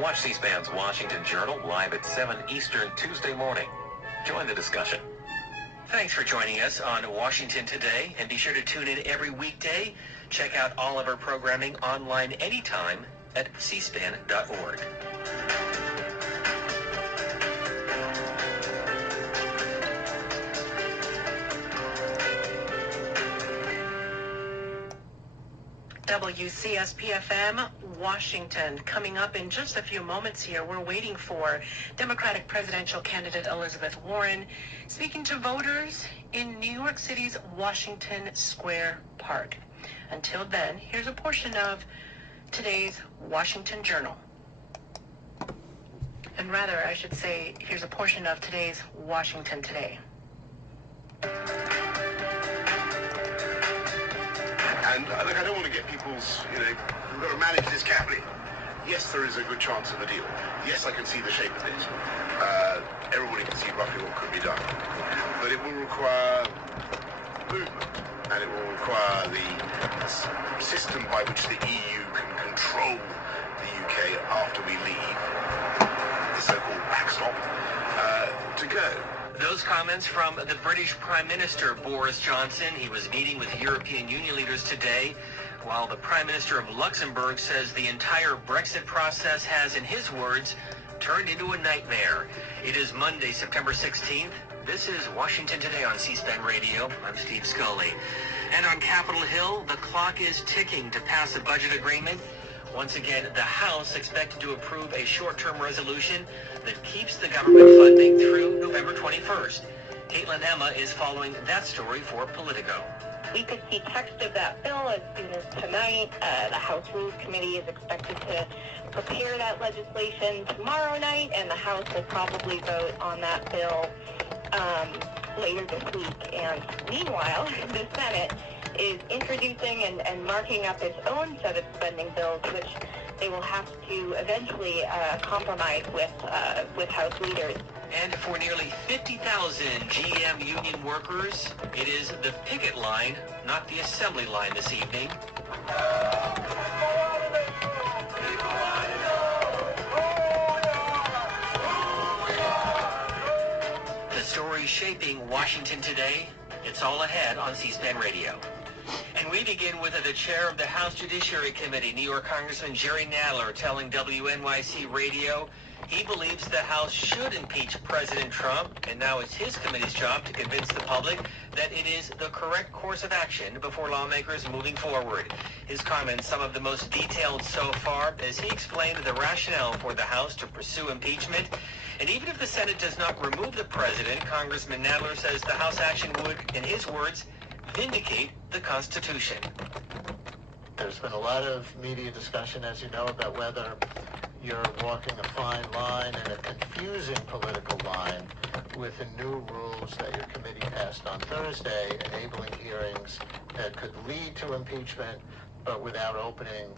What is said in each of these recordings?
Watch C-SPAN's Washington Journal live at 7 Eastern Tuesday morning. Join the discussion. Thanks for joining us on Washington Today, and be sure to tune in every weekday. Check out all of our programming online anytime at cspan.org. WCSP-FM, Washington. Coming up in just a few moments here, we're waiting for Democratic presidential candidate Elizabeth Warren speaking to voters in New York City's Washington Square Park. Until then, here's a portion of today's Washington Journal. And rather, I should say, here's a portion of today's Washington Today. And look, I don't want to get people's, we've got to manage this carefully. Yes, there is a good chance of a deal. Yes, I can see the shape of it. Everybody can see roughly what could be done. But it will require movement, and it will require the system by which the EU can control the UK after we leave, the so-called backstop, to go. Those comments from the British Prime Minister Boris Johnson. He was meeting with European Union leaders today, while the Prime Minister of Luxembourg says the entire Brexit process has, in his words, turned into a nightmare. It is Monday, September 16th. This is Washington Today on C-SPAN Radio. I'm Steve Scully. And on Capitol Hill, the clock is ticking to pass a budget agreement. Once again, the House expected to approve a short-term resolution that keeps the government funding through November 21st. Caitlin Emma is following that story for Politico. We could see text of that bill as soon as tonight. The House Rules Committee is expected to prepare that legislation tomorrow night, and the House will probably vote on that bill later this week. And meanwhile, the Senate is introducing and marking up its own set of spending bills, which they will have to eventually compromise with House leaders. And for nearly 50,000 GM union workers, it is the picket line, not the assembly line this evening. The story shaping Washington today, it's all ahead on C-SPAN Radio. And we begin with the chair of the House Judiciary Committee, New York Congressman Jerry Nadler, telling WNYC Radio he believes the House should impeach President Trump, and now it's his committee's job to convince the public that it is the correct course of action before lawmakers moving forward. His comments, some of the most detailed so far, as he explained the rationale for the House to pursue impeachment. And even if the Senate does not remove the president, Congressman Nadler says the House action would, in his words, vindicate the Constitution. There's been a lot of media discussion, as you know, about whether you're walking a fine line and a confusing political line with the new rules that your committee passed on Thursday, enabling hearings that could lead to impeachment, but without opening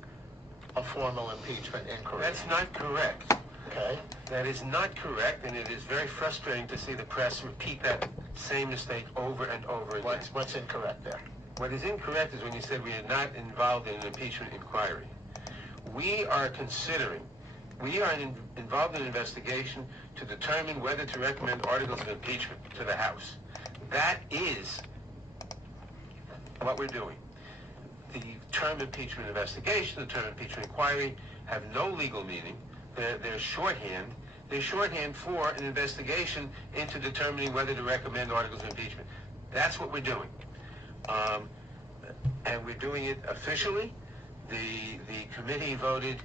a formal impeachment inquiry. That's not correct. Okay. That is not correct, and it is very frustrating to see the press repeat that same mistake over and over again. What's incorrect there? What is incorrect is when you said we are not involved in an impeachment inquiry. We are involved in an investigation to determine whether to recommend articles of impeachment to the House. That is what we're doing. The term impeachment investigation, the term impeachment inquiry have no legal meaning. They're shorthand. They're shorthand for an investigation into determining whether to recommend articles of impeachment. That's what we're doing. And we're doing it officially. The committee voted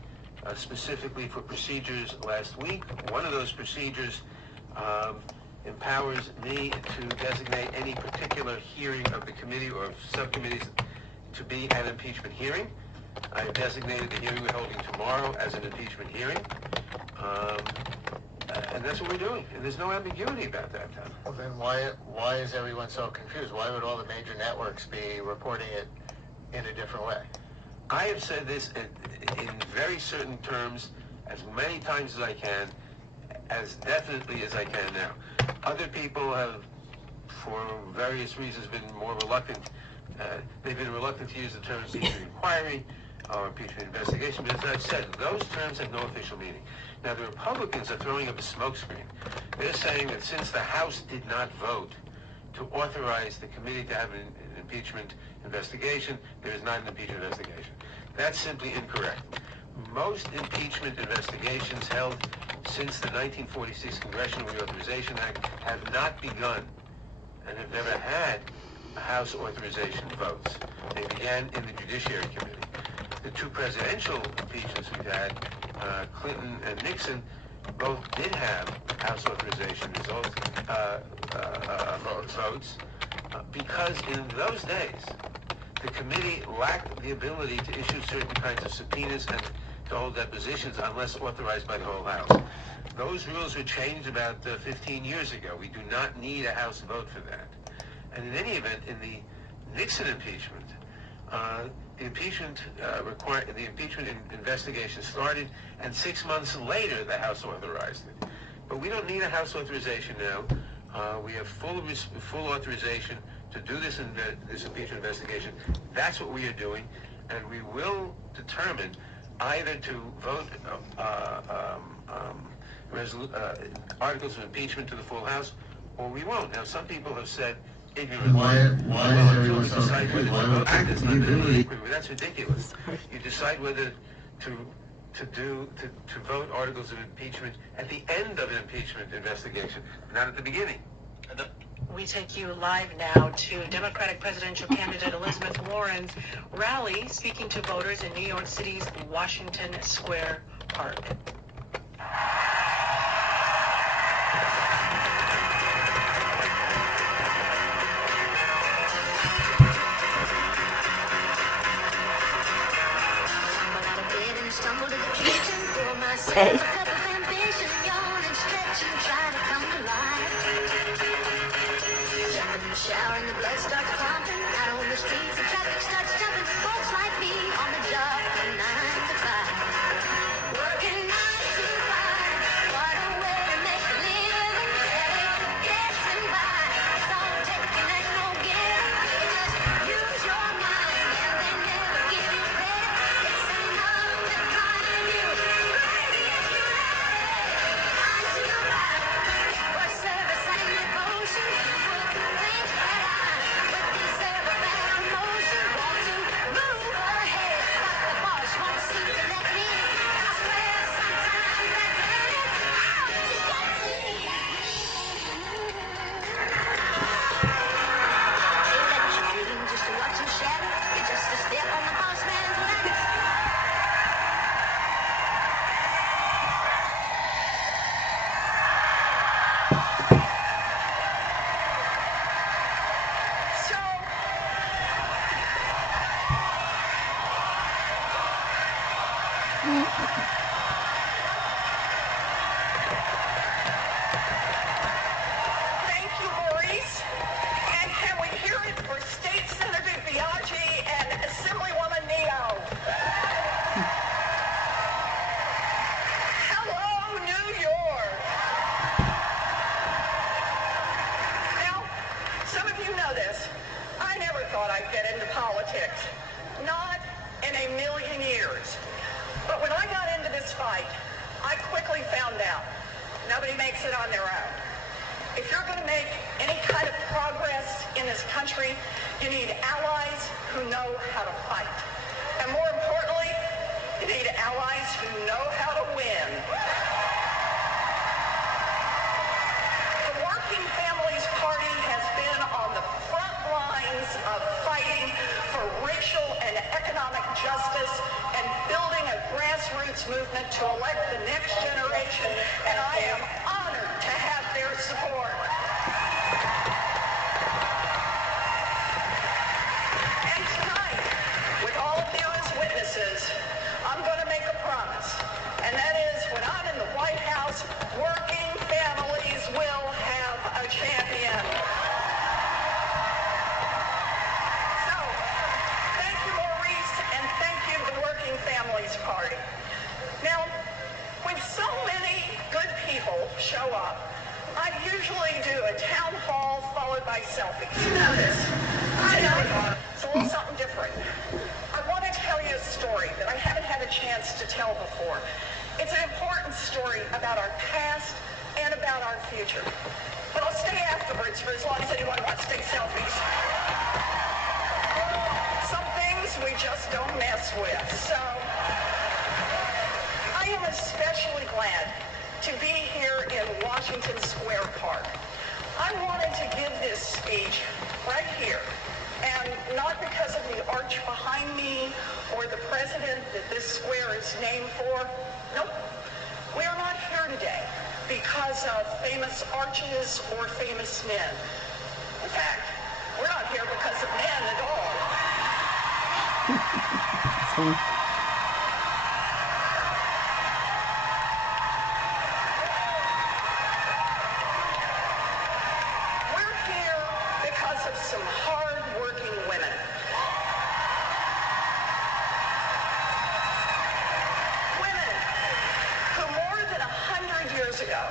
specifically for procedures last week. One of those procedures empowers me to designate any particular hearing of the committee or subcommittees to be an impeachment hearing. I have designated the hearing we're holding tomorrow as an impeachment hearing. And that's what we're doing. And there's no ambiguity about that, Tom. Well, then why is everyone so confused? Why would all the major networks be reporting it in a different way? I have said this in very certain terms as many times as I can, as definitely as I can now. Other people have, for various reasons, been more reluctant. They've been reluctant to use the term impeachment inquiry. or impeachment investigation, but as I've said, those terms have no official meaning. Now, the Republicans are throwing up a smokescreen. They're saying that since the House did not vote to authorize the committee to have an impeachment investigation, there is not an impeachment investigation. That's simply incorrect. Most impeachment investigations held since the 1946 Congressional Reauthorization Act have not begun and have never had House authorization votes. They began in the Judiciary Committee. The two presidential impeachments we've had, Clinton and Nixon, both did have House authorization votes because in those days, the committee lacked the ability to issue certain kinds of subpoenas and to hold depositions unless authorized by the whole House. Those rules were changed about 15 years ago. We do not need a House vote for that. And in any event, in the Nixon impeachment, the impeachment investigation started, and 6 months later, the House authorized it. But we don't need a House authorization now. We have full authorization to do this impeachment investigation. That's what we are doing, and we will determine either to vote articles of impeachment to the full House, or we won't. Now, some people have said ignorantly, until we decide whether to vote on this, that's ridiculous. You decide whether to vote articles of impeachment at the end of an impeachment investigation, not at the beginning. We take you live now to Democratic presidential candidate Elizabeth Warren's rally, speaking to voters in New York City's Washington Square Park. Hey. Shower and the blood starts pumping. Out on the streets, the traffic starts jumping. Folks like me on the job from 9 to 5. Working 9 to 5. What a way to make a living. Getting by. Don't take it and no giving. Just use your mind and they never give you credit. It's enough to drive you crazy if you let it. 9 to 5. For service and devotion. Thank you, Maurice. And can we hear it for State Senator Biaggi and Assemblywoman Neo? Hello, New York. Now, some of you know this. I never thought I'd get into politics. Not in a million years. But when I got into this fight, I quickly found out nobody makes it on their own. If you're going to make any kind of progress in this country, you need allies who know how to fight. And more importantly, you need allies who know how to win. The Working Families Party has been on the front lines of fighting for racial and economic justice and building a grassroots movement to elect the next generation, and I am honored to have their support. And tonight, with all of you as witnesses, I'm going to make a promise, and that is when I'm in the White House, working families will have a champion. So, thank you, Maurice, and thank you to the Working Families Party. Now, when so many good people show up, I usually do a town hall followed by selfies. You know this. Today, it's a little something different. I want to tell you a story that chance to tell before. It's an important story about our past and about our future. But I'll stay afterwards for as long as anyone wants to take selfies. Some things we just don't mess with. So I am especially glad to be here in Washington Square Park. I wanted to give this speech right here, and not because of the arch behind me or the president that this square is named for. Nope. We are not here today because of famous arches or famous men. In fact, we're not here because of men at all. We're here because of some hard-working women. Women who more than 100 years ago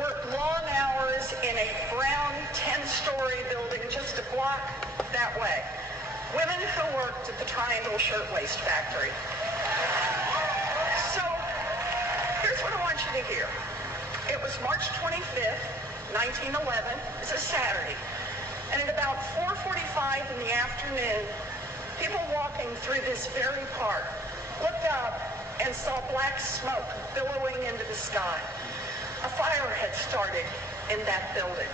worked long hours in a brown 10-story building just a block that way. Women who worked at the Triangle Shirtwaist Factory. So, here's what I want you to hear. It was March 25th, 1911. It's a Saturday. And at about 4:45 in the afternoon, people walking through this very park looked up and saw black smoke billowing into the sky. A fire had started in that building.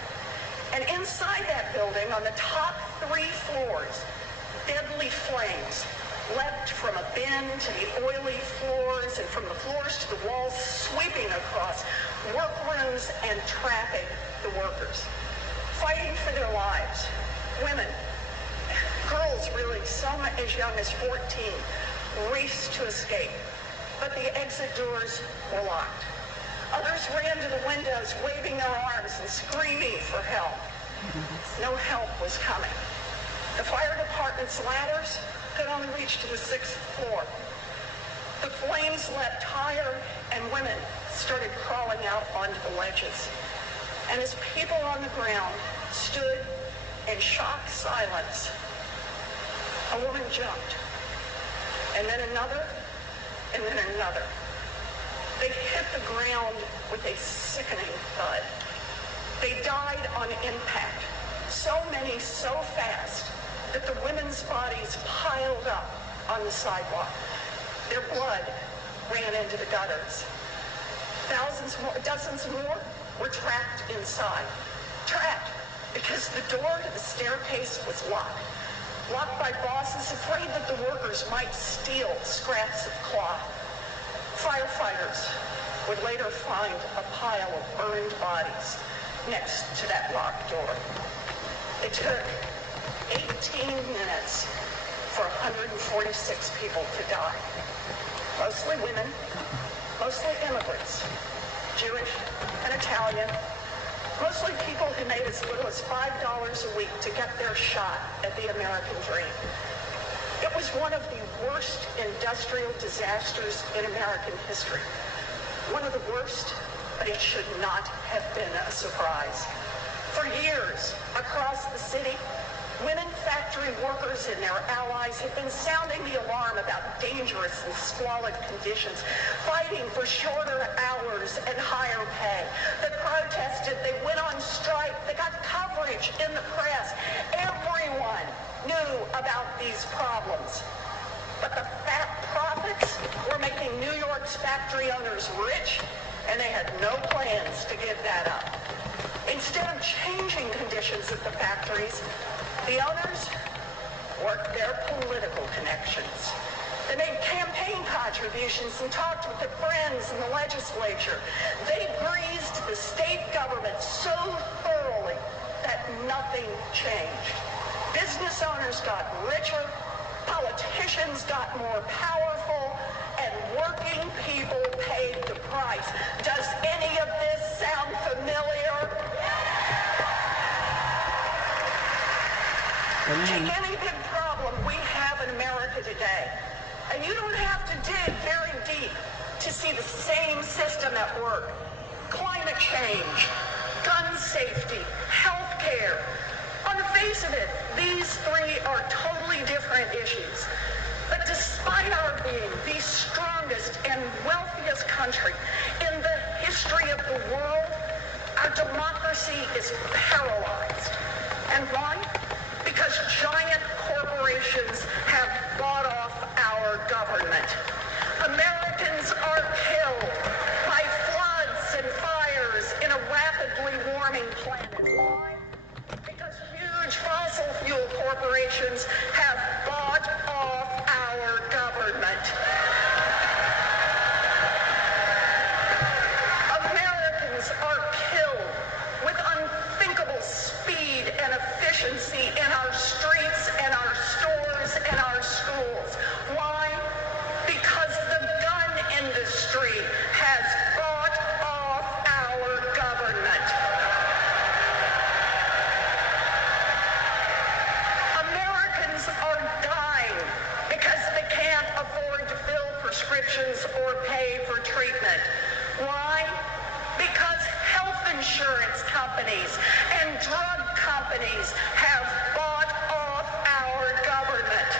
And inside that building, on the top 3 floors, deadly flames leapt from a bin to the oily floors and from the floors to the walls, sweeping across workrooms and trapping the workers. Fighting for their lives, women, girls really some as young as 14, raced to escape, but the exit doors were locked. Others ran to the windows, waving their arms and screaming for help. No help was coming. The fire department's ladders could only reach to the 6th floor. The flames leapt higher, and women started crawling out onto the ledges. And as people on the ground stood in shocked silence, a woman jumped, and then another, and then another. They hit the ground with a sickening thud. They died on impact, so many so fast that the women's bodies piled up on the sidewalk. Their blood ran into the gutters. Dozens more were trapped inside. Trapped because the door to the staircase was locked. Locked by bosses afraid that the workers might steal scraps of cloth. Firefighters would later find a pile of burned bodies next to that locked door. It took 18 minutes for 146 people to die. Mostly women, mostly immigrants, Jewish and Italian, mostly people who made as little as $5 a week to get their shot at the American dream. It was one of the worst industrial disasters in American history. One of the worst, but it should not have been a surprise. For years, across the city, women factory workers and their allies have been sounding the alarm about dangerous and squalid conditions, fighting for shorter hours and higher pay. They protested, they went on strike, they got coverage in the press. Everyone knew about these problems. But the fat profits were making New York's factory owners rich, and they had no plans to give that up. Instead of changing conditions at the factories, the owners worked their political connections. They made campaign contributions and talked with their friends in the legislature. They greased the state government so thoroughly that nothing changed. Business owners got richer, politicians got more powerful, and working people paid the price. Does any of this sound familiar? To any big problem we have in America today, and you don't have to dig very deep to see the same system at work. Climate change, gun safety, health care. On the face of it, these 3 are totally different issues. But despite our being the strongest strongest and wealthiest country in the history of the world, our democracy is paralyzed. And why? Because giant corporations have bought off our government. Americans are killed by floods and fires in a rapidly warming planet. Why? Because huge fossil fuel corporations have bought off our government. Americans are killed with unthinkable speed and efficiency in our streets and our stores and our schools. Why? Because the gun industry has bought off our government. Americans are dying because they can't afford to fill prescriptions or pay for treatment. Why? Because health insurance companies and drug companies have bought off our government.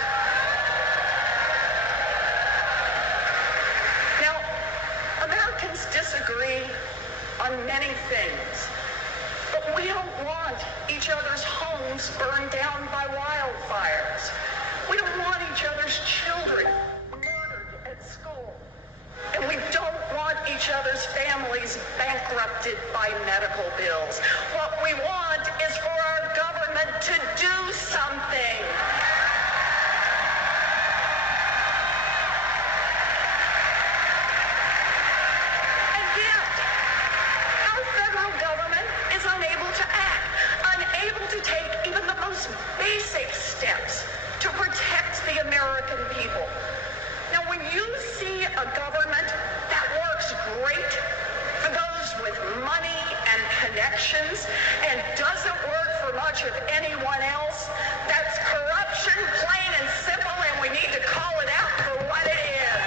Now, Americans disagree on many things, but we don't want each other's homes burned down by wildfires. We don't want each other's children murdered at school. And we don't want each other's families bankrupted by medical bills. What we want is for our government to do something. And yet, our federal government is unable to act, unable to take even the most basic steps to protect the American people. Now, when you see a government that works great for those with money and connections and doesn't work for much of anyone else, that's corruption, plain and simple, and we need to call it out for what it is.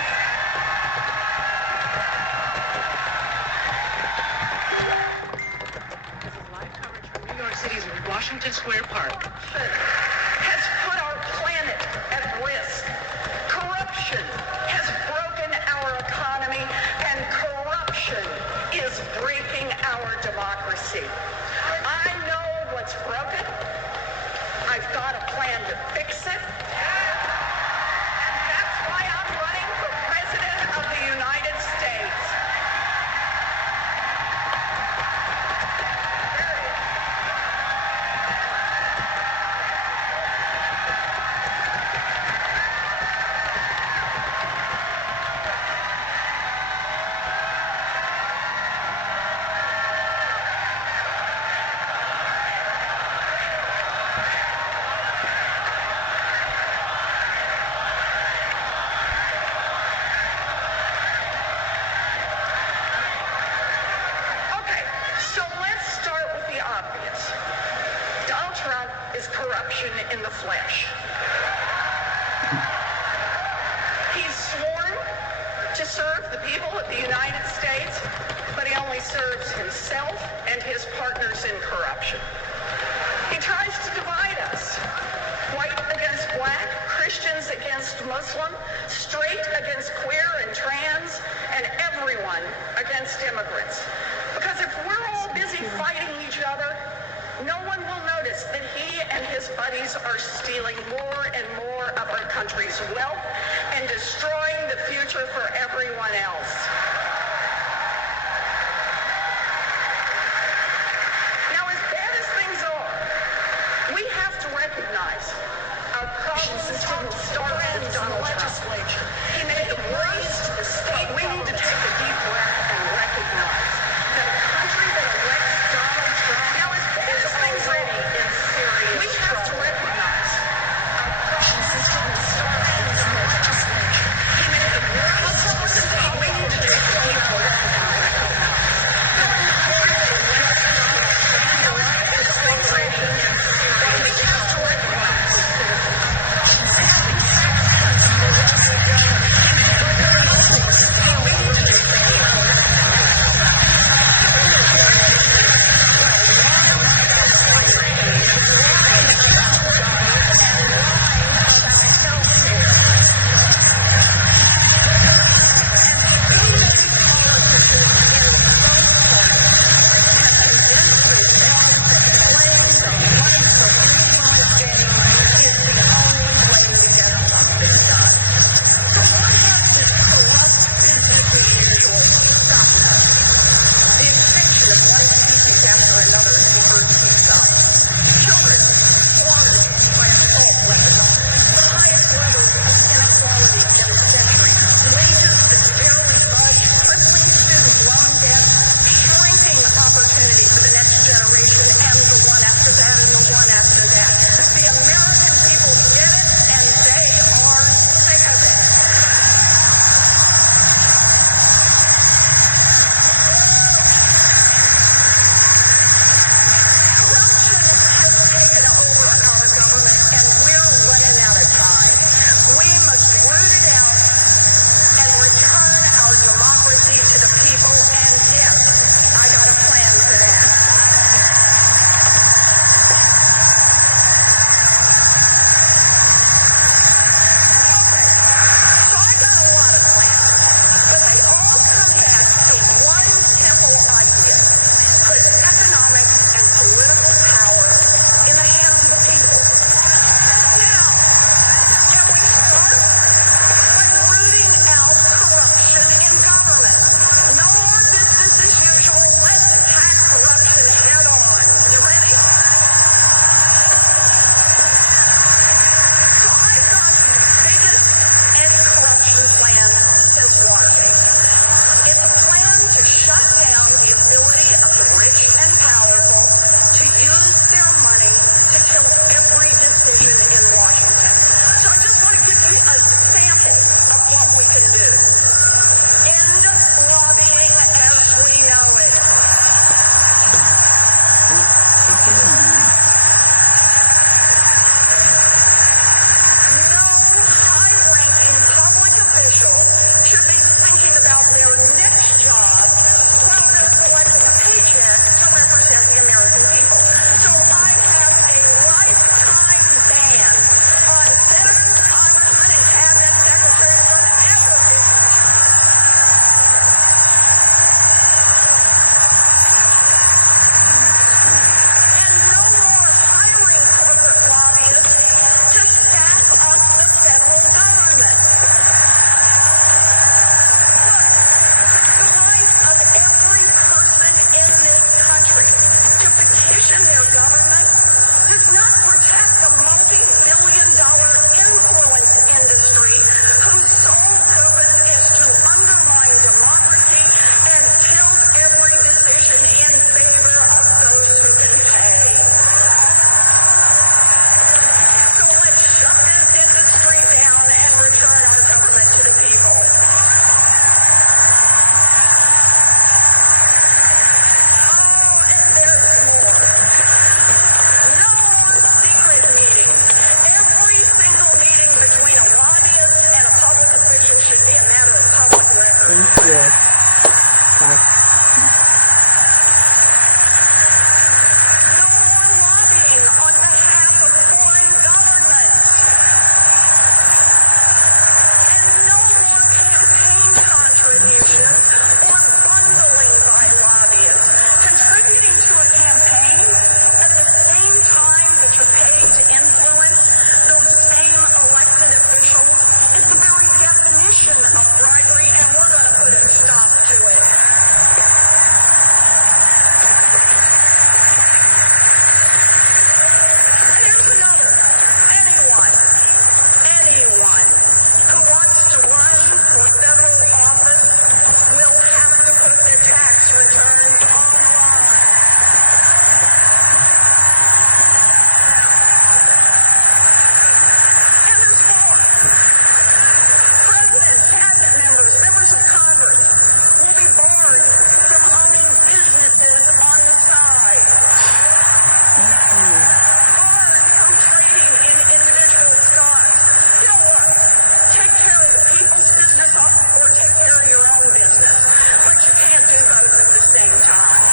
This is live coverage from New York City's Washington Square Park. Has put our planet at risk. Corruption has broken our economy, and corruption is breaking our democracy. I know what's broken. I've got a plan to fix it. And that's why I'm running for President of the United States. Okay, so let's start with the obvious. Donald Trump is corruption in the flesh. He's sworn to serve the people of the United States, but he only serves himself and his partners in corruption. He tries to divide us. White against black, Christians against Muslim, straight against queer and trans, and everyone against immigrants. Because if we're all busy fighting each other, no one will notice that he and his buddies are stealing more and more of our country's wealth and destroying the future for everyone else. Now, as bad as things are, we have to recognize our problems didn't start with Donald Trump. He made them worse, but we need to take a deep breath and recognize that a country that elects Donald Trump now is already in serious trouble. We have to recognize our problems didn't start with Donald Trump. He made them worse. represent the American people. So I have a lifetime ban on senators, congressmen, and cabinet secretaries from ever and no more hiring corporate lobbyists to staff up the federal government. Look, the right of every person in this country to petition their government does not protect a multi-billion-dollar influence industry whose sole purpose is to undermine democracy and tilt every decision in favor of those who can pay. So let's shut this industry down and return our government to the people. Oh, and there's more. No more secret meetings. Every single meeting between a lobbyist and a public official should be a matter of public record. Thank you. Bye. No more lobbying on behalf of foreign governments. And no more campaign contributions or bundling by lobbyists. Contributing to a campaign at the same time that you're paid to influence those same elected officials is the very definition of bribery, and we're going to put a stop to it. And here's another. Anyone who wants to run for federal office will have to put their tax returns online. And there's more. Presidents, cabinet members, members of Congress will be barred from owning businesses on the side. Barred from trading in individual stocks. You know what? Take care of the people's business or take care of your own business. But you can't do both at the same time.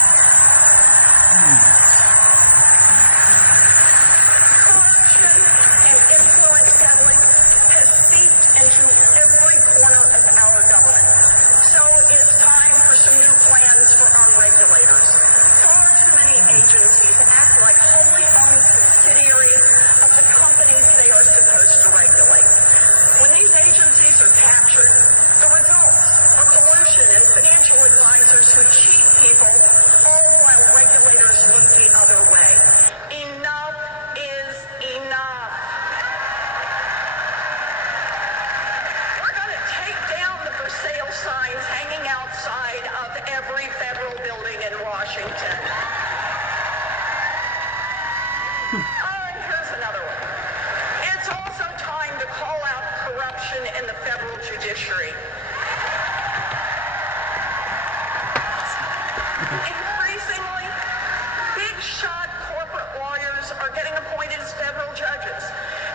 Corruption and influence peddling has seeped into every corner of our government. So it's time for some new plans for our regulators. Far too many agencies act like wholly owned subsidiaries of the companies they are supposed to regulate. When these agencies are captured, the results are pollution and financial advisors who cheat people, all while regulators look the other way. Enough is enough. We're going to take down the for sale signs hanging outside of every federal building in Washington. Oh, and here's another one. It's also time to call out corruption in the federal judiciary. Increasingly, big shot corporate lawyers are getting appointed as federal judges,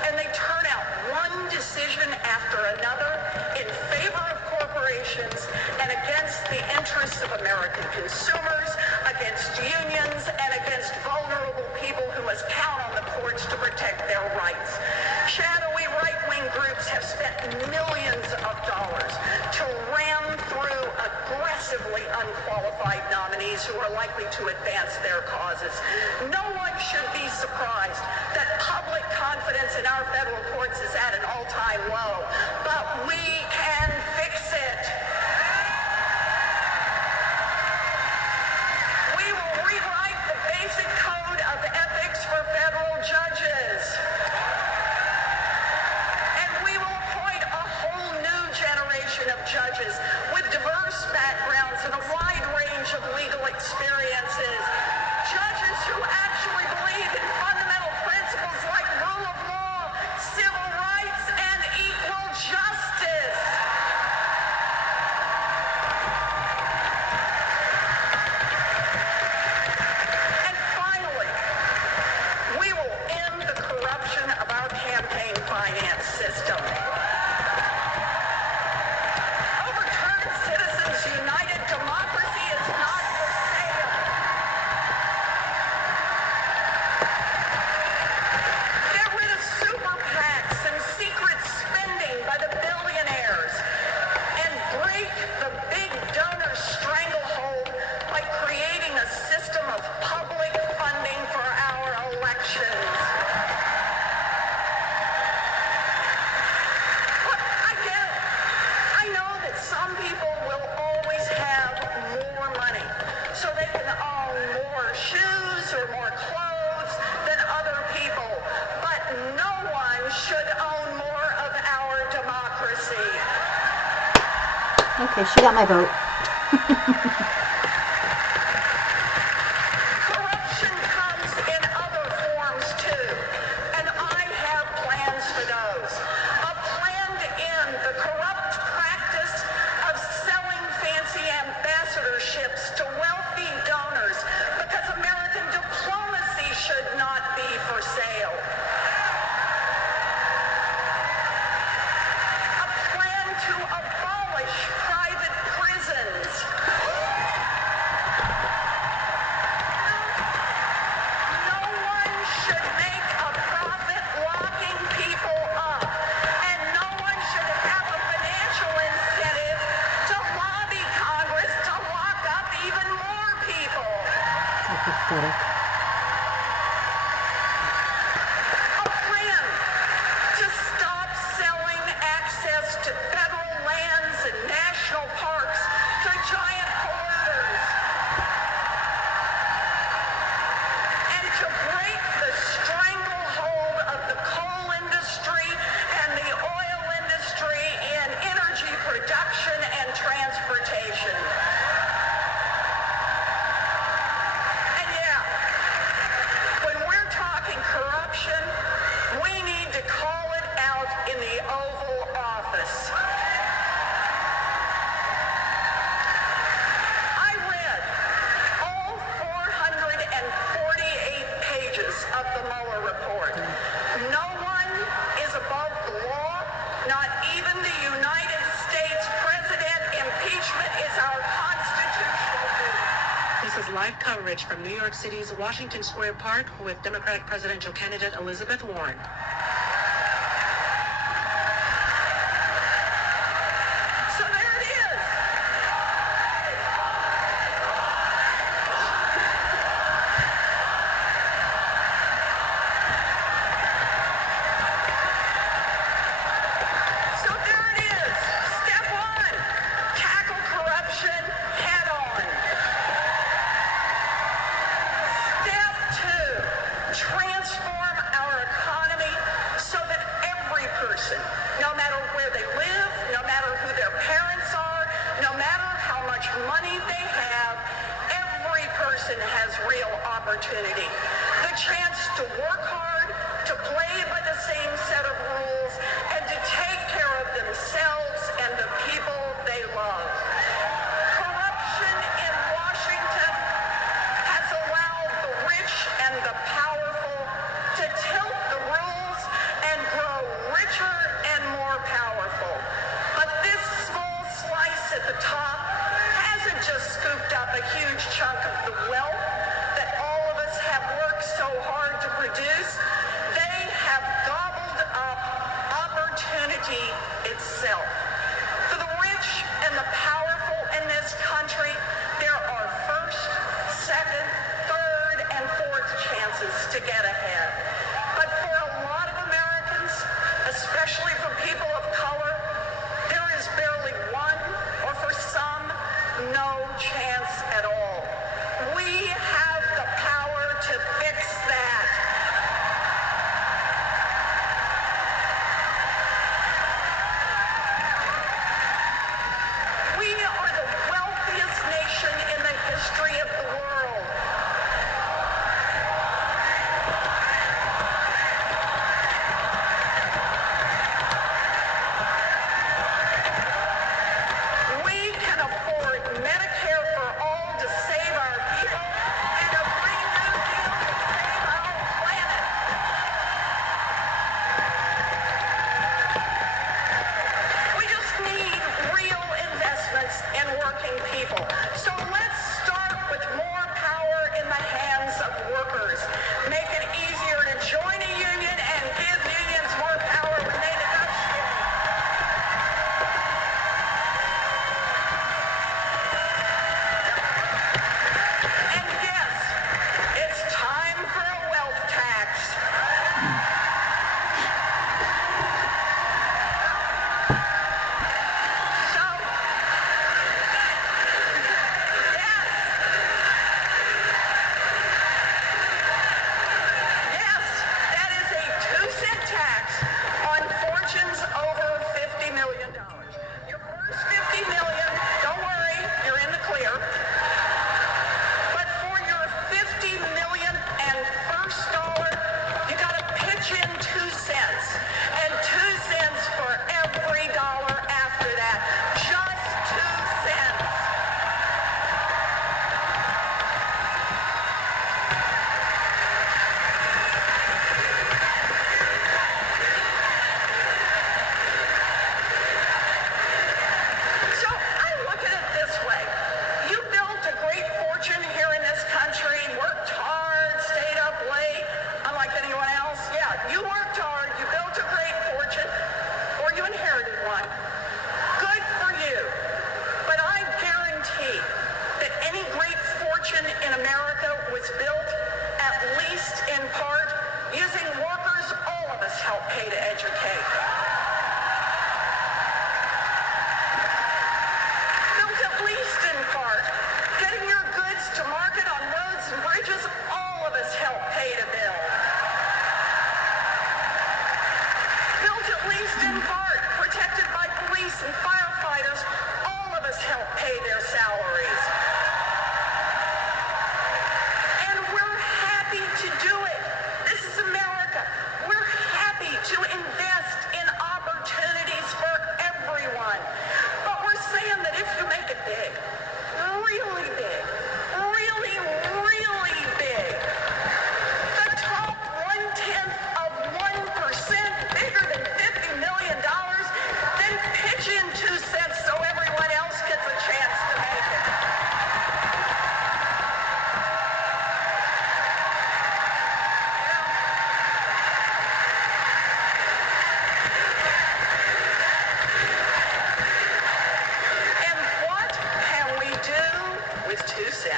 and they turn out one decision after another in favor of corporations and against the interests of American consumers, against unions, and against vulnerable people who must count on the courts to protect their rights. Shadowy right-wing groups have spent millions of dollars to ram through aggressively unqualified nominees who are likely to advance their causes. No one should be surprised that public confidence in our federal courts is at an all-time low, but we can fix it. We will rewrite the basic code of ethics for federal judges. And we will appoint a whole new generation of judges with diverse backgrounds and a wide range of legal experiences. Judges who actually believe in fundamental principles like rule of law, civil rights, and equal justice. Okay, she got my vote. Corruption comes in other forms too, and I have plans for those. A plan to end the corrupt practice of selling fancy ambassadorships to wealthy donors, because American diplomacy should not be for sale. A plan to abolish private prisons. No one should make a profit locking people up, and no one should have a financial incentive to lobby Congress to lock up even more people. So pathetic. A plan to stop selling access to federal lands and national parks to giant polluters, and to break the stranglehold of the coal industry and the oil industry in energy production and transportation. And yeah, when we're talking corruption, we need to call it out in the Oval Office. I read all 448 pages of the Mueller report. No one is above the law, not even the United States President. Impeachment is our constitutional duty. This is live coverage from New York City's Washington Square Park with Democratic presidential candidate Elizabeth Warren. So there it is. So there it is. Step one, tackle corruption head on. Step two, transform our economy so that every person, no matter where they live, no matter who their parents are, no matter how much money they have, every person has real opportunity. The chance to work hard, to play by the same set of rules, and to take care of themselves and the people they love. Corruption in Washington has allowed the rich and the powerful to tilt the rules and grow richer and more powerful. But this small slice at the top hasn't just scooped up a huge chunk of the wealth that all of us have worked so hard to produce. They have gobbled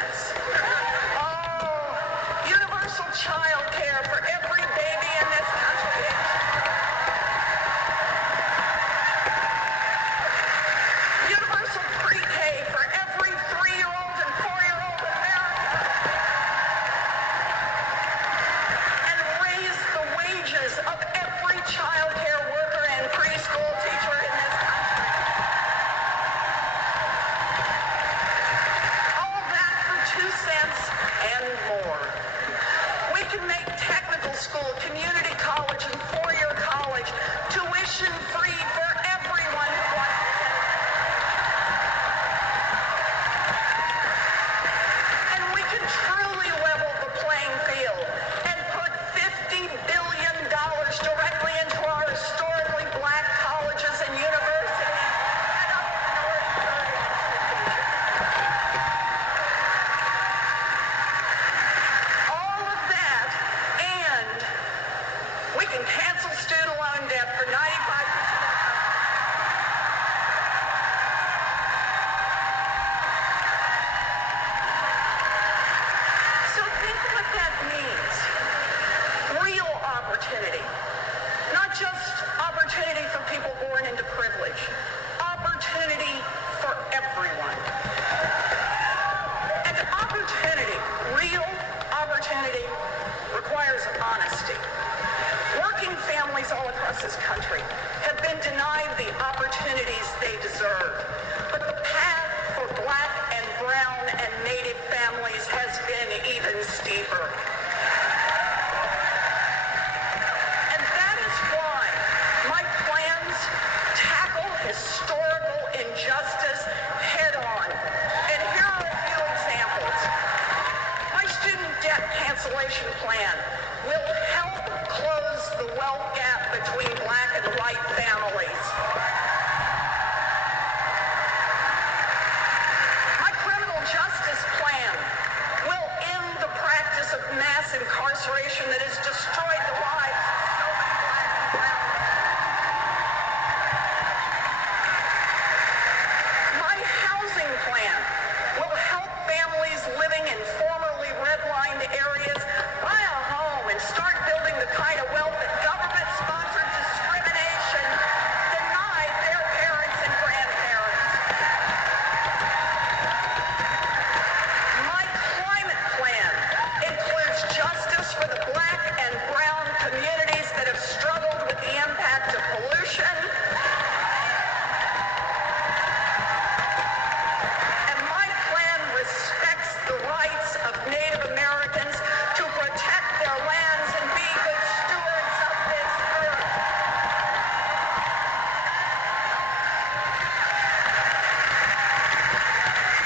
cents. Oh, universal child care for every baby in this country. Universal pre-K for every 3-year-old and 4-year-old in America. And raise the wages of every child care worker and preschool teacher in this country. All that for 2 cents and more. We can make technical school, community college, and 4-year college tuition free for everyone who wants to get it. And we can truly level the playing field and put $50 billion directly into our historically black colleges and universities and other minority institutions. All of that, and we can cancel student loan debt for 95% of the country. So think what that means. Real opportunity. Not just opportunity for people born into privilege. Opportunity for everyone. And opportunity, real opportunity, requires honesty. Working families all across this country have been denied the opportunities they deserve. But the path for black and brown and native families has been even steeper. And that is why my plans tackle historical injustice head on. And here are a few examples. My student debt cancellation plan will help close the wealth gap between black and white families. My criminal justice plan will end the practice of mass incarceration that has destroyed the lives of so many black and brown men. My housing plan will help families living in formerly redlined areas buy a home and start building the kind of wealth that government-sponsored discrimination denied their parents and grandparents. My climate plan includes justice for the black and brown communities that have struggled with the impact of pollution. And my plan respects the rights of Native Americans to protect their lands and be good stewards of this earth.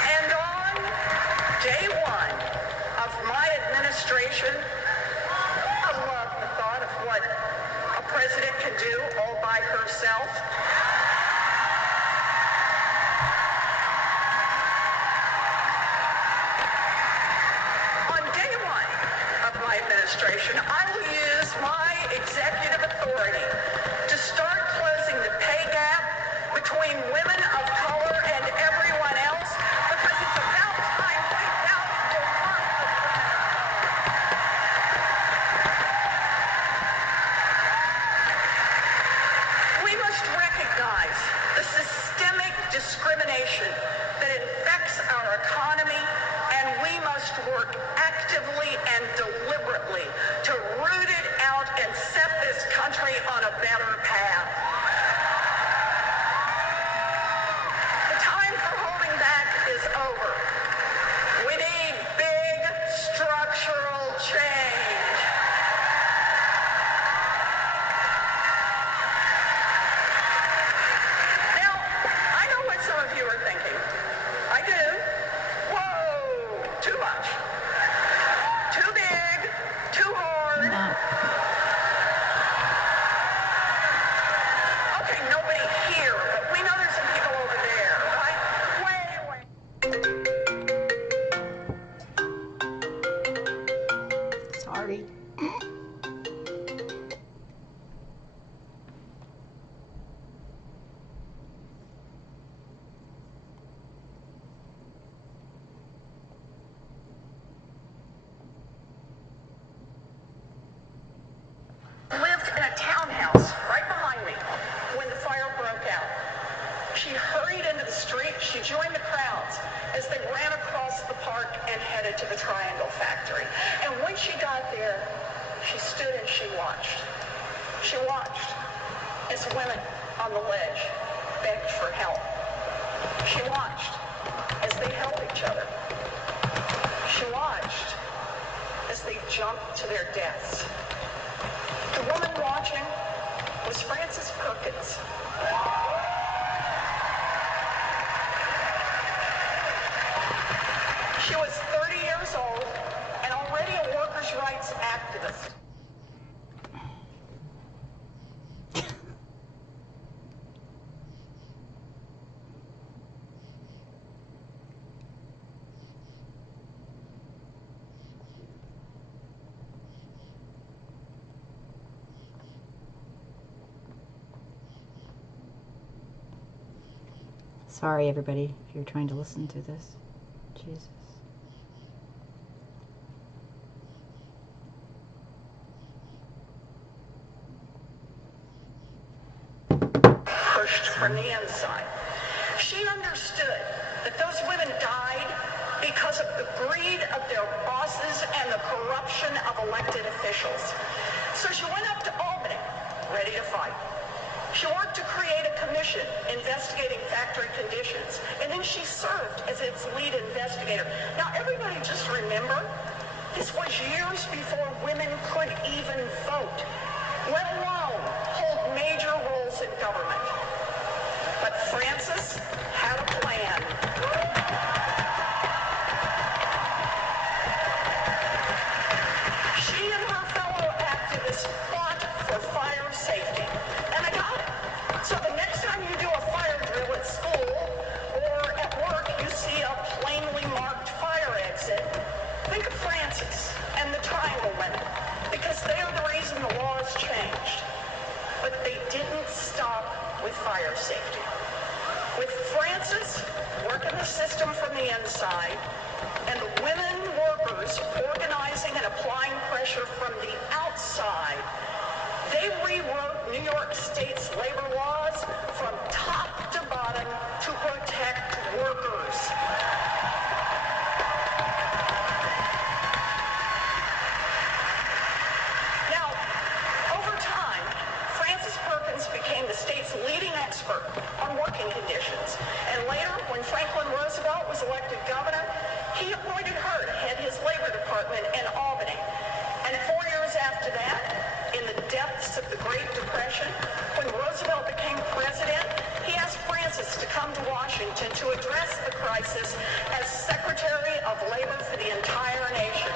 And on day one of my administration, I love the thought of what a president can do all by herself. On day one of my administration, I will use my executive authority to start closing the pay gap between women of color and everyone else, because it's about time we valued the work of women of color. We must recognize the systemic discrimination that infects our economy, and we must work actively and deliberately to root it out and set this country on a better path. The time for holding back is over. We need big structural change. Now, I know what some of you are thinking. I do. Whoa, too much. Too big, too hard. No. Okay, nobody here, but we know there's some people over there, right? Way. Sorry. to the Triangle Factory. And when she got there, she stood and she watched. She watched as women on the ledge begged for help. She watched as they held each other. She watched as they jumped to their deaths. The woman watching was Frances Perkins. She was 30 years old and already a workers' rights activist. Sorry, everybody, if you're trying to listen to this. Jesus. Pushed from the inside. She understood that those women died because of the greed of their bosses and the corruption of elected officials. So she went up to Albany, ready to fight. She worked to create a commission investigating factory conditions, and then she served as its lead investigator. Now, everybody just remember, this was years before women could even vote, let alone hold major roles in government. But Frances had a plan. She and her fellow activists fought for fire safety, and they got it. So the next time you do a fire drill at school or at work, you see a plainly marked fire exit, think of Frances and the Triangle women, because they are the reason the laws changed. But they didn't stop with fire safety. With Frances working the system from the inside, and the women workers organizing and applying pressure from the outside, they rewrote New York State's labor laws from top to bottom to protect workers. Now, over time, Frances Perkins became the state's leading expert on working conditions. And later, when Franklin Roosevelt was elected governor, he appointed her to head his labor department in Albany. And 4 years after that, in the depths of the Great Depression, when Roosevelt became president, he asked Frances to come to Washington to address the crisis as Secretary of Labor for the entire nation.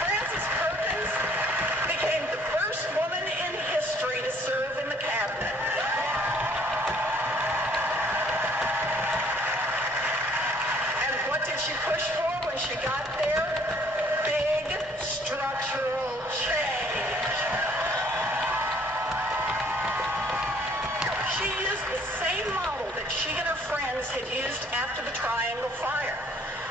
Frances Perkins became the first woman in history to serve in the cabinet. And what did she push for when she got there? Big structural change. She used the same model that she and her friends had used after the Triangle Fire.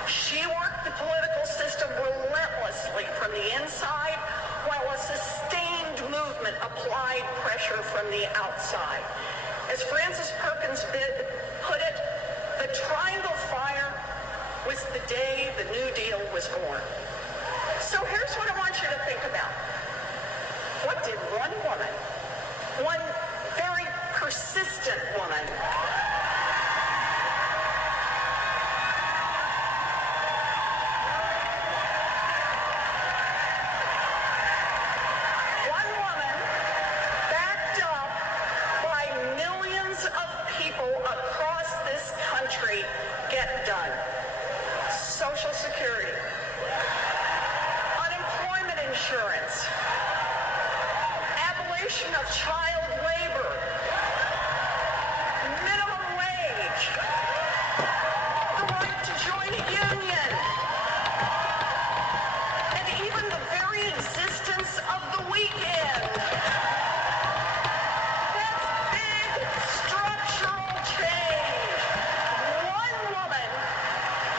She worked the political system relentlessly from the inside, while a sustained movement applied pressure from the outside. As Frances Perkins put it, the Triangle Fire was the day the New Deal was born. So here's what I want you to think about. What did one woman, one very persistent woman, backed up by millions of people across this country, get done? Social Security, unemployment insurance, abolition of child labor, minimum wage, the right to join a union, and even the very existence of the weekend. That's big structural change. One woman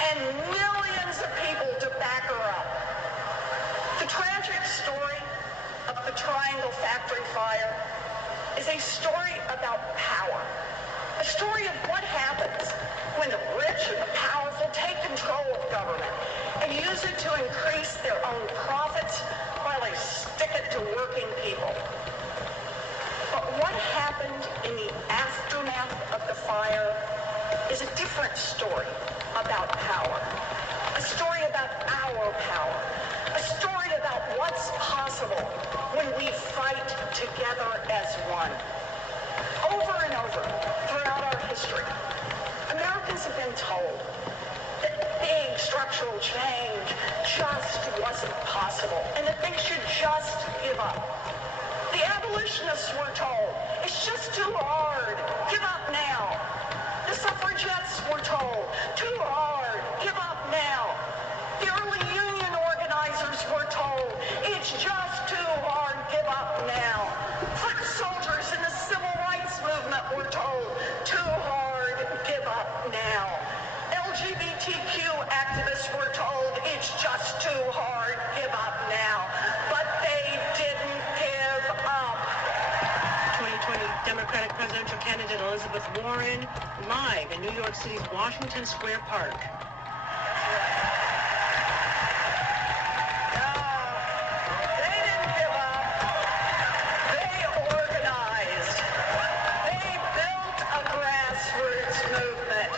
and millions of people to back her up. The tragic story of the Triangle Factory fire is a story about power. A story of what happens when the rich and the story about power. A story about our power. A story about what's possible when we fight together as one. Over and over throughout our history, Americans have been told that big structural change just wasn't possible and that they should just give up. The abolitionists were told, it's just too hard, give up now. The suffragettes were told, too hard, give up now. The early union organizers were told, it's just too hard, give up now. Foot soldiers in the civil rights movement were told, too hard, give up now. LGBTQ activists were told, it's just too hard, give up now. But they didn't give up. 2020 Democratic presidential candidate Elizabeth Warren live in New York City's Washington Square Park. They didn't give up. They organized. They built a grassroots movement.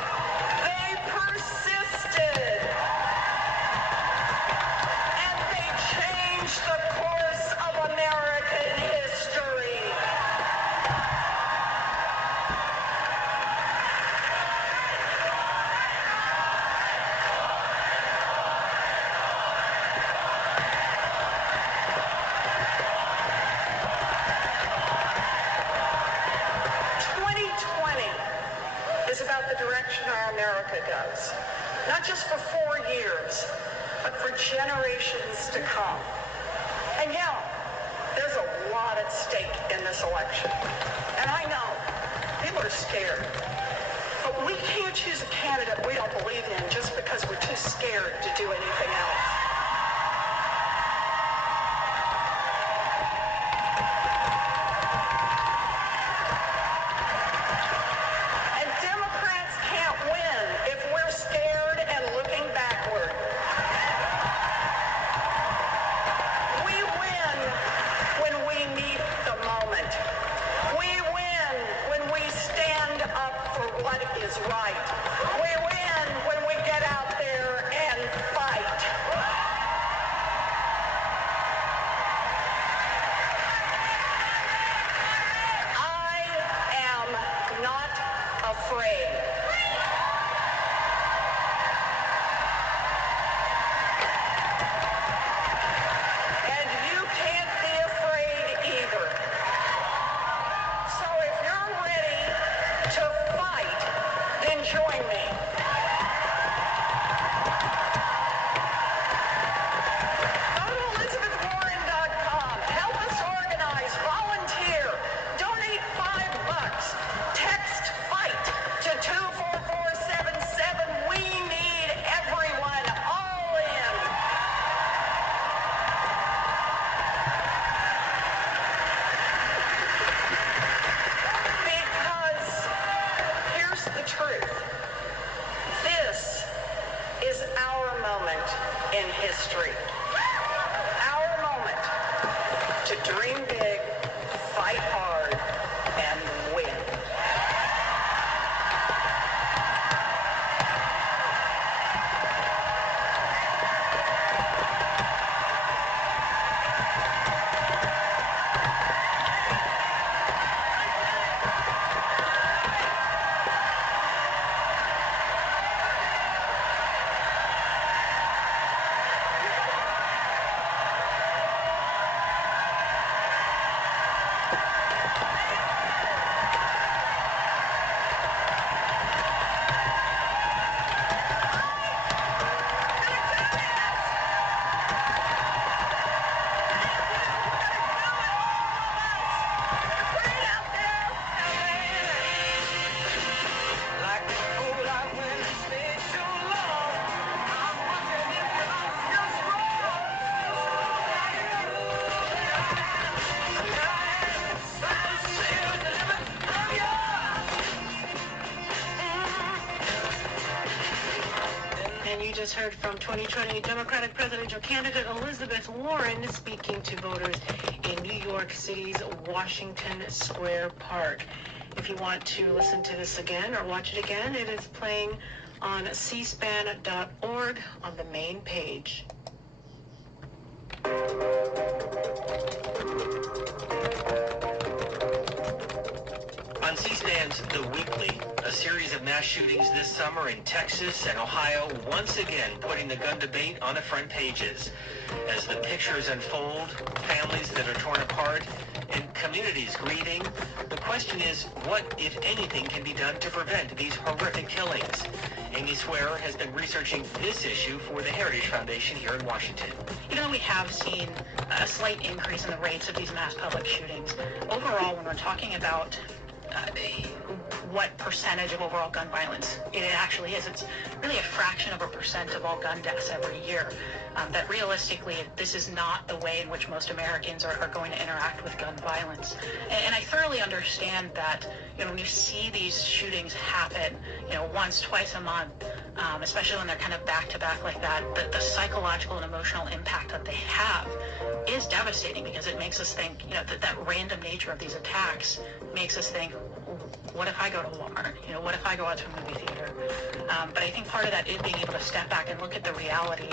They persisted. And they changed the course of American history. Is about the direction our America goes. Not just for 4 years, but for generations to come. And yeah, there's a lot at stake in this election. And I know, people are scared. But we can't choose a candidate we don't believe in just because we're too scared to do anything else. History. Our moment to dream big, fight hard, and win. And you just heard from 2020 Democratic presidential candidate Elizabeth Warren speaking to voters in New York City's Washington Square Park. If you want to listen to this again or watch it again, it is playing on cspan.org on the main page. On C-SPAN's The Weekly, a series of mass shootings this summer in Texas and Ohio, once again putting the gun debate on the front pages. As the pictures unfold, families that are torn apart, and communities grieving, the question is, what, if anything, can be done to prevent these horrific killings? Amy Swearer has been researching this issue for the Heritage Foundation here in Washington. Even though we have seen a slight increase in the rates of these mass public shootings, overall, when we're talking about what percentage of overall gun violence it actually is, it's really a fraction of a percent of all gun deaths every year. That realistically, this is not the way in which most Americans are going to interact with gun violence. And I thoroughly understand that, when you see these shootings happen, once, twice a month, especially when they're kind of back-to-back like that, the psychological and emotional impact that they have is devastating, because it makes us think, that random nature of these attacks makes us think, what if I go to Walmart? What if I go out to a movie theater? But I think part of that is being able to step back and look at the reality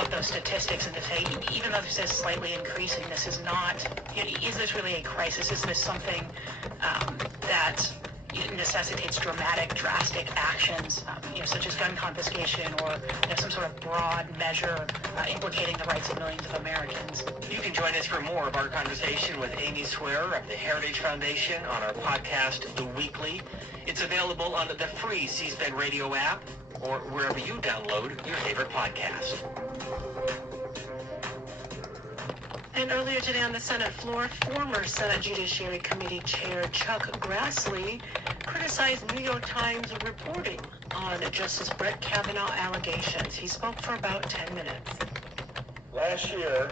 of those statistics and to say, even though this is slightly increasing, this is not, is this really a crisis? Is this something that necessitates drastic actions, such as gun confiscation or some sort of broad measure implicating the rights of millions of Americans? You can join us for more of our conversation with Amy Swearer of the Heritage Foundation on our podcast, The Weekly. It's available on the free C-SPAN radio app or wherever you download your favorite podcast. And earlier today on the Senate floor, former Senate Judiciary Committee Chair Chuck Grassley criticized New York Times reporting on Justice Brett Kavanaugh allegations. He spoke for about 10 minutes. Last year,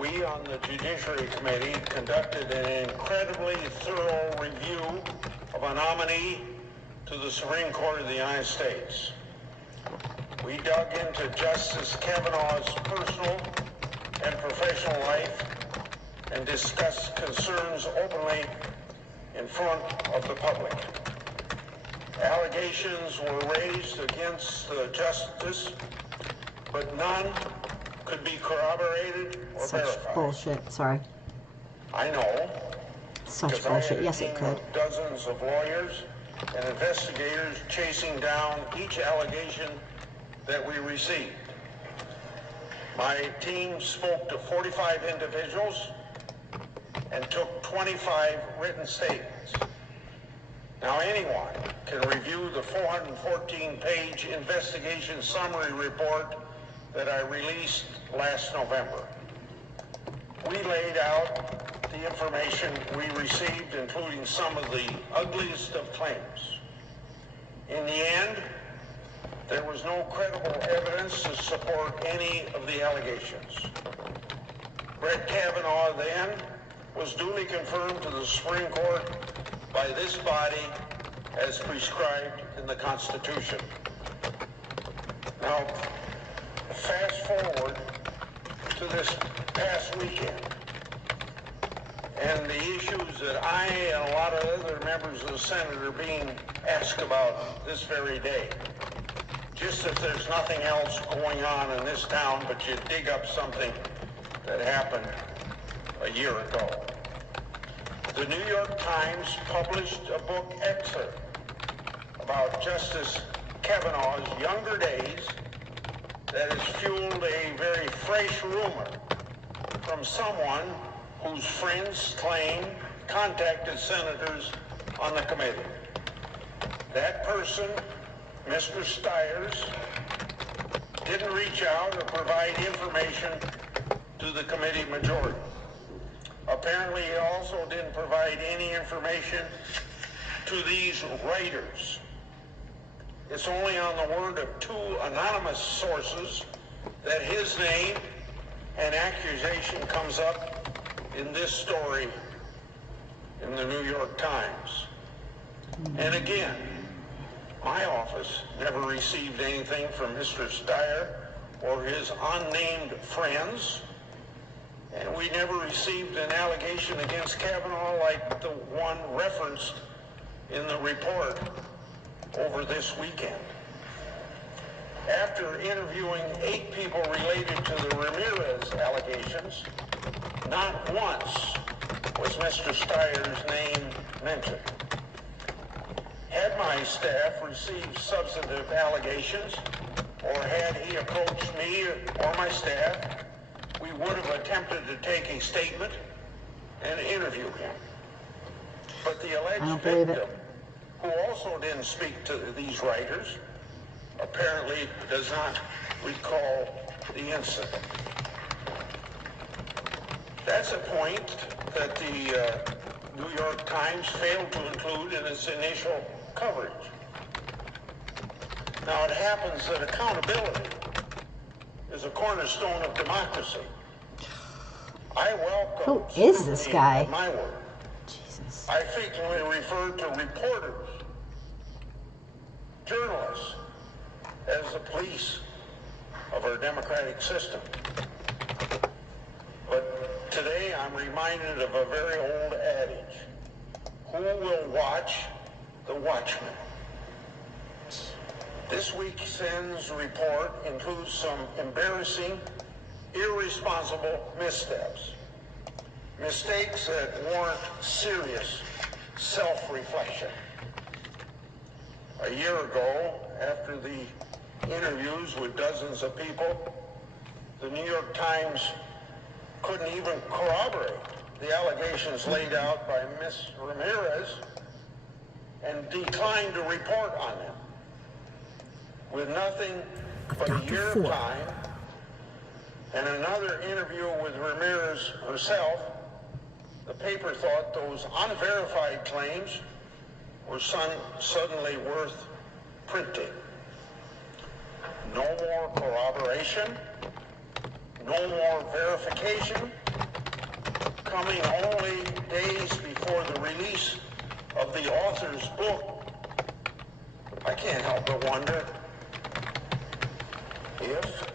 we on the Judiciary Committee conducted an incredibly thorough review of a nominee to the Supreme Court of the United States. We dug into Justice Kavanaugh's personal and professional life and discussed concerns openly in front of the public. Allegations were raised against the justice, but none could be corroborated or Such verified. bullshit. Sorry. I know. Such because bullshit. I Yes, had a it team could. of dozens of lawyers and investigators chasing down each allegation that we received. My team spoke to 45 individuals and took 25 written statements. Now anyone can review the 414-page investigation summary report that I released last November. We laid out the information we received, including some of the ugliest of claims. In the end, there was no credible evidence to support any of the allegations. Brett Kavanaugh then was duly confirmed to the Supreme Court by this body as prescribed in the Constitution. Now, fast forward to this past weekend and the issues that I and a lot of other members of the Senate are being asked about this very day. Just if there's nothing else going on in this town, but you dig up something that happened a year ago. The New York Times published a book excerpt about Justice Kavanaugh's younger days that has fueled a very fresh rumor from someone whose friends claim contacted senators on the committee. That person, Mr. Stiers, didn't reach out or provide information to the committee majority. Apparently, he also didn't provide any information to these writers. It's only on the word of two anonymous sources that his name and accusation comes up in this story in the New York Times. And again, my office never received anything from Mr. Stier or his unnamed friends, and we never received an allegation against Kavanaugh like the one referenced in the report over this weekend. After interviewing 8 people related to the Ramirez allegations, not once was Mr. Steyer's name mentioned. Had my staff received substantive allegations, or had he approached me or my staff, we would have attempted to take a statement and interview him. But the alleged victim, who also didn't speak to these writers, apparently does not recall the incident. That's a point that the New York Times failed to include in its initial coverage. Now, it happens that accountability is a cornerstone of democracy. I welcome Who is this scrutiny guy? of my work. Jesus. I frequently refer to reporters, journalists, as the police of our democratic system. But today I'm reminded of a very old adage: who will watch the watchman? This weekend's report includes some embarrassing, irresponsible missteps. Mistakes that warrant serious self-reflection. A year ago, after the interviews with dozens of people, the New York Times couldn't even corroborate the allegations laid out by Ms. Ramirez and declined to report on them. With nothing but a year of time and another interview with Ramirez herself, the paper thought those unverified claims were suddenly worth printing. No more corroboration, no more verification, coming only days before the release of the author's book. I can't help but wonder if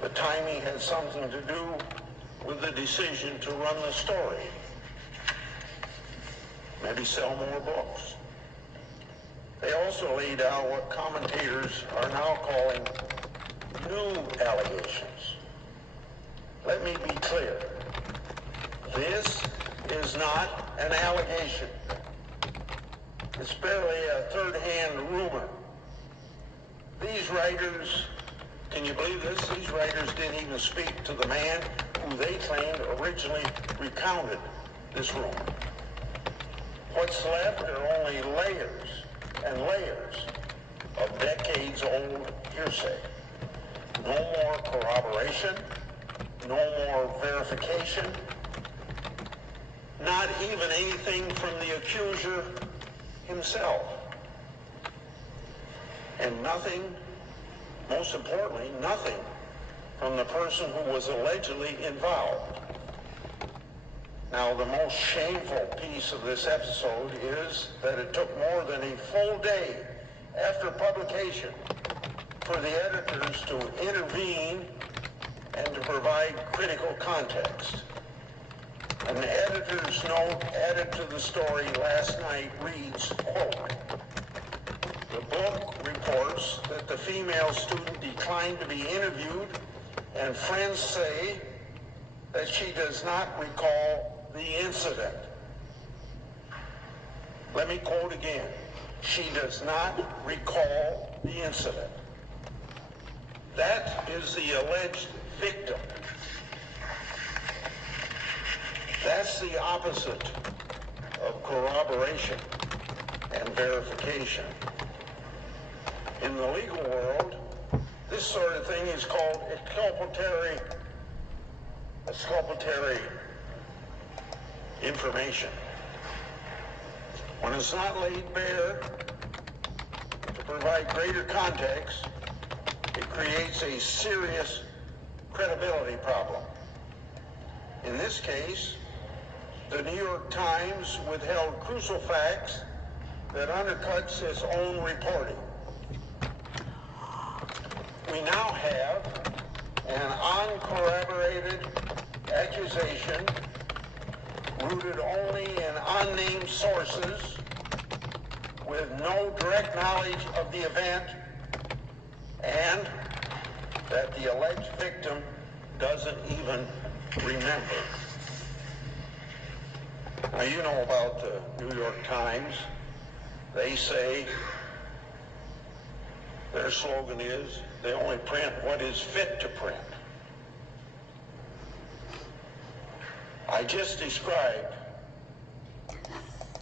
the timing had something to do with the decision to run the story. Maybe sell more books. They also laid out what commentators are now calling new allegations. Let me be clear. This is not an allegation. It's barely a third-hand rumor. These writers, can you believe this? These writers didn't even speak to the man who they claimed originally recounted this rumor. What's left are only layers and layers of decades-old hearsay. No more corroboration, no more verification, not even anything from the accuser himself. And nothing, most importantly, nothing from the person who was allegedly involved. Now, the most shameful piece of this episode is that it took more than a full day after publication for the editors to intervene and to provide critical context. An editor's note added to the story last night reads, quote, "The book reports that the female student declined to be interviewed, and friends say that she does not recall the incident." Let me quote again. She does not recall the incident. That is the alleged victim. That's the opposite of corroboration and verification. In the legal world, this sort of thing is called exculpatory information. When it's not laid bare to provide greater context, it creates a serious credibility problem. In this case, the New York Times withheld crucial facts that undercuts its own reporting. We now have an uncorroborated accusation rooted only in unnamed sources with no direct knowledge of the event, and that the alleged victim doesn't even remember. Now, you know about the New York Times. They say their slogan is they only print what is fit to print. I just described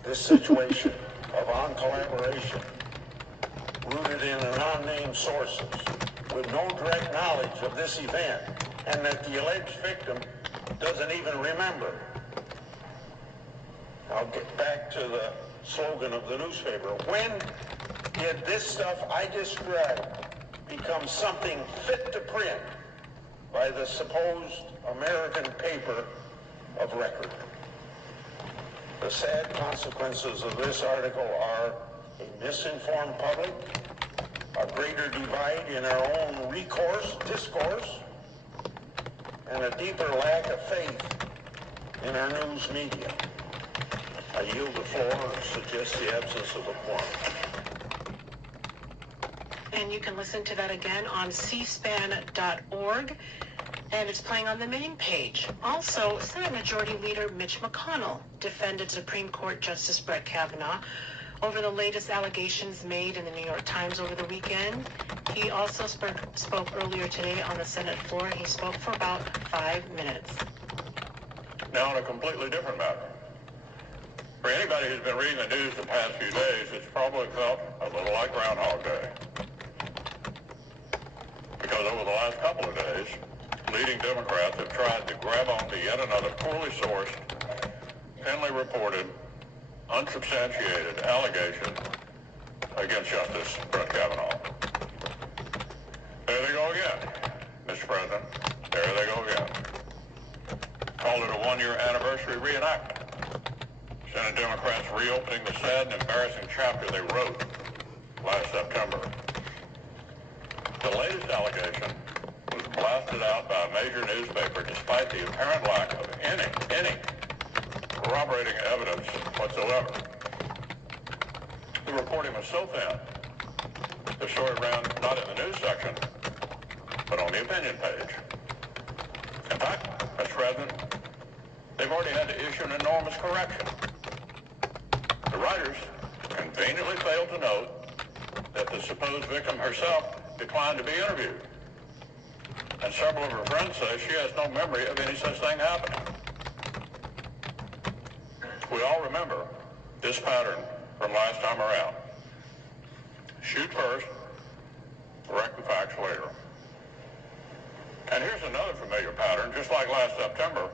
this situation of on-collaboration rooted in unnamed sources with no direct knowledge of this event, and that the alleged victim doesn't even remember. I'll get back to the slogan of the newspaper. When did this stuff I described become something fit to print by the supposed American paper of record? The sad consequences of this article are a misinformed public, a greater divide in our own discourse, and a deeper lack of faith in our news media. I yield the floor and suggest the absence of a quorum. And you can listen to that again on cspan.org, and it's playing on the main page. Also, Senate Majority Leader Mitch McConnell defended Supreme Court Justice Brett Kavanaugh over the latest allegations made in the New York Times over the weekend. He also spoke earlier today on the Senate floor. He spoke for about 5 minutes. Now, on a completely different matter. For anybody who's been reading the news the past few days, it's probably felt a little like Groundhog Day. Because over the last couple of days, leading Democrats have tried to grab onto yet another poorly sourced, thinly reported, unsubstantiated allegation against Justice Brett Kavanaugh. There they go again, Mr. President. There they go again. Called it a one-year anniversary reenactment. Senate Democrats reopening the sad and embarrassing chapter they wrote last September. The latest allegation was blasted out by a major newspaper despite the apparent lack of any corroborating evidence whatsoever. The reporting was so thin, the story ran not in the news section, but on the opinion page. In fact, Mr. President, they've already had to issue an enormous correction. The writers conveniently failed to note that the supposed victim herself declined to be interviewed. And several of her friends say she has no memory of any such thing happening. We all remember this pattern from last time around. Shoot first, correct the facts later. And here's another familiar pattern, just like last September.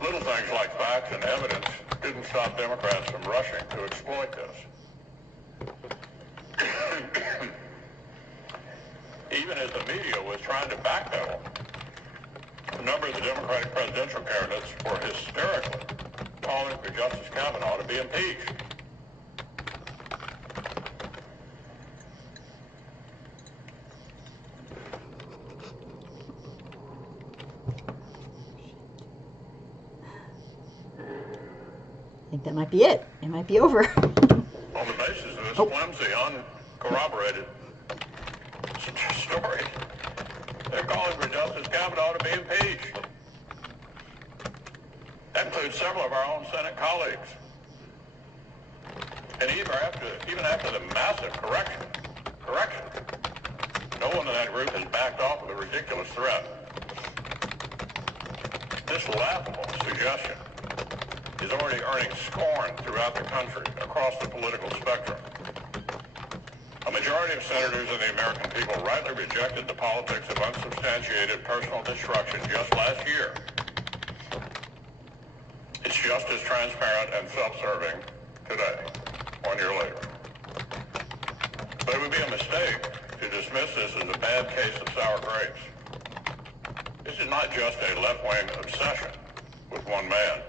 Little things like facts and evidence didn't stop Democrats from rushing to exploit this. Even as the media was trying to backpedal, a number of the Democratic presidential candidates were hysterically calling for Justice Kavanaugh to be impeached. I think that might be it. It might be over. On the basis of this flimsy, uncorroborated story, they're calling for Justice Kavanaugh to be impeached. That includes several of our own Senate colleagues. And even after the massive correction, no one in that group has backed off of the ridiculous threat. This laughable suggestion is already earning scorn throughout the country, across the political spectrum. A majority of senators and the American people rightly rejected the politics of unsubstantiated personal destruction just last year. It's just as transparent and self-serving today, 1 year later. But it would be a mistake to dismiss this as a bad case of sour grapes. This is not just a left-wing obsession with one man.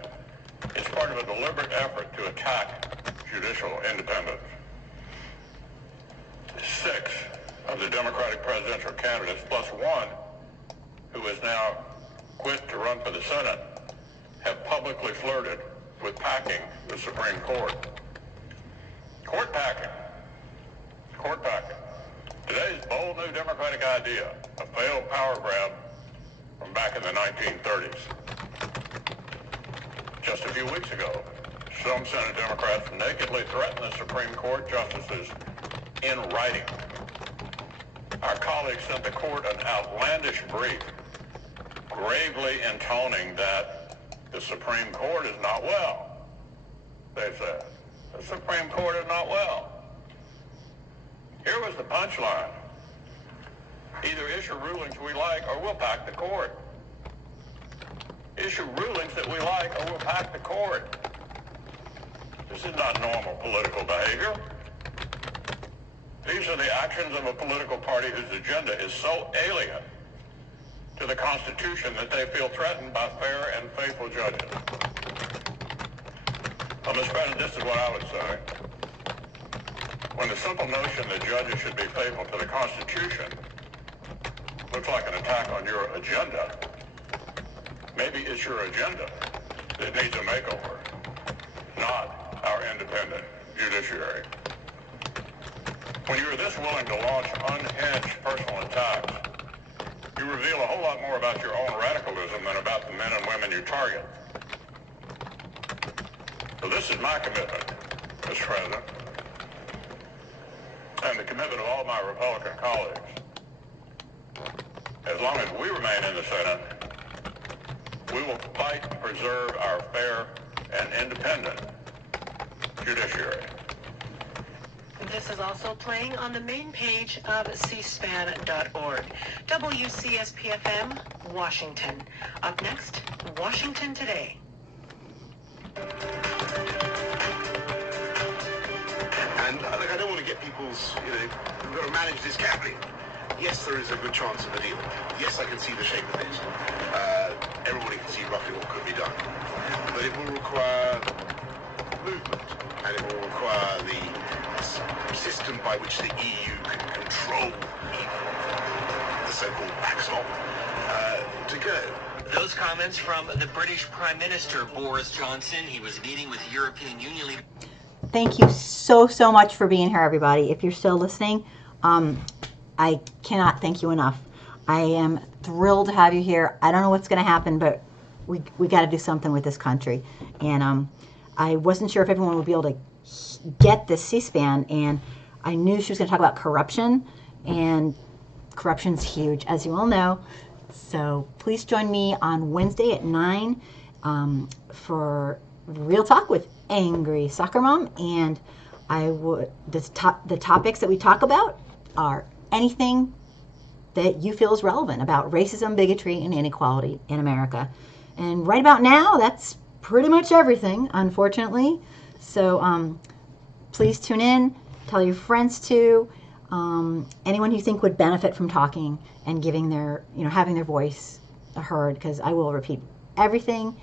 It's part of a deliberate effort to attack judicial independence. 6 of the Democratic presidential candidates, plus one who has now quit to run for the Senate, have publicly flirted with packing the Supreme Court. Court packing. Court packing. Today's bold new Democratic idea, a failed power grab from back in the 1930s. Just a few weeks ago, some Senate Democrats nakedly threatened the Supreme Court justices in writing. Our colleagues sent the court an outlandish brief, gravely intoning that the Supreme Court is not well. They said, the Supreme Court is not well. Here was the punchline. Either issue rulings we like or we'll pack the court. Issue rulings that we like or we'll pack the court. This is not normal political behavior. These are the actions of a political party whose agenda is so alien to the Constitution that they feel threatened by fair and faithful judges. Well, Mr. President, this is what I would say. When the simple notion that judges should be faithful to the Constitution looks like an attack on your agenda, maybe it's your agenda that needs a makeover, not our independent judiciary. When you're this willing to launch unhinged personal attacks, you reveal a whole lot more about your own radicalism than about the men and women you target. So this is my commitment, Mr. President, and the commitment of all my Republican colleagues. As long as we remain in the Senate, we will fight to preserve our fair and independent judiciary. This is also playing on the main page of cspan.org. WCSP-FM, Washington. Up next, Washington Today. And look, I don't want to get people's, we've got to manage this carefully. Yes, there is a good chance of a deal. Yes, I can see the shape of it. Everybody can see roughly what could be done. But it will require movement, and it will require the system by which the EU can control the so-called backstop to go. Those comments from the British Prime Minister Boris Johnson. He was meeting with European Union leaders. Thank you so much for being here, everybody. If you're still listening, I cannot thank you enough. I am thrilled to have you here. I don't know what's going to happen, but we got to do something with this country. And I wasn't sure if everyone would be able to get this C-SPAN, and I knew she was going to talk about corruption, and corruption's huge, as you all know. So please join me on Wednesday at 9 for Real Talk with Angry Soccer Mom. And the topics that we talk about are anything that you feel is relevant about racism, bigotry, and inequality in America. And right about now, that's pretty much everything, unfortunately. So please tune in, tell your friends to, anyone you think would benefit from talking and giving their, having their voice heard, because I will repeat everything.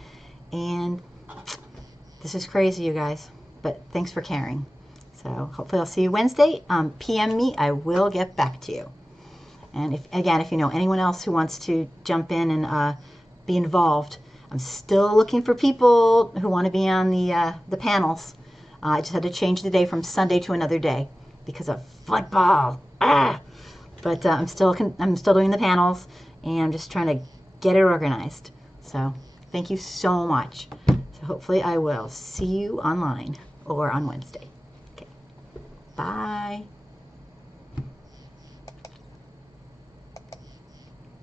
And this is crazy, you guys, but thanks for caring. So hopefully I'll see you Wednesday. PM me, I will get back to you. And if you know anyone else who wants to jump in and be involved, I'm still looking for people who want to be on the panels. I just had to change the day from Sunday to another day because of football. But I'm still doing the panels, and I'm just trying to get it organized. So thank you so much. So hopefully I will see you online or on Wednesday. Okay. Bye.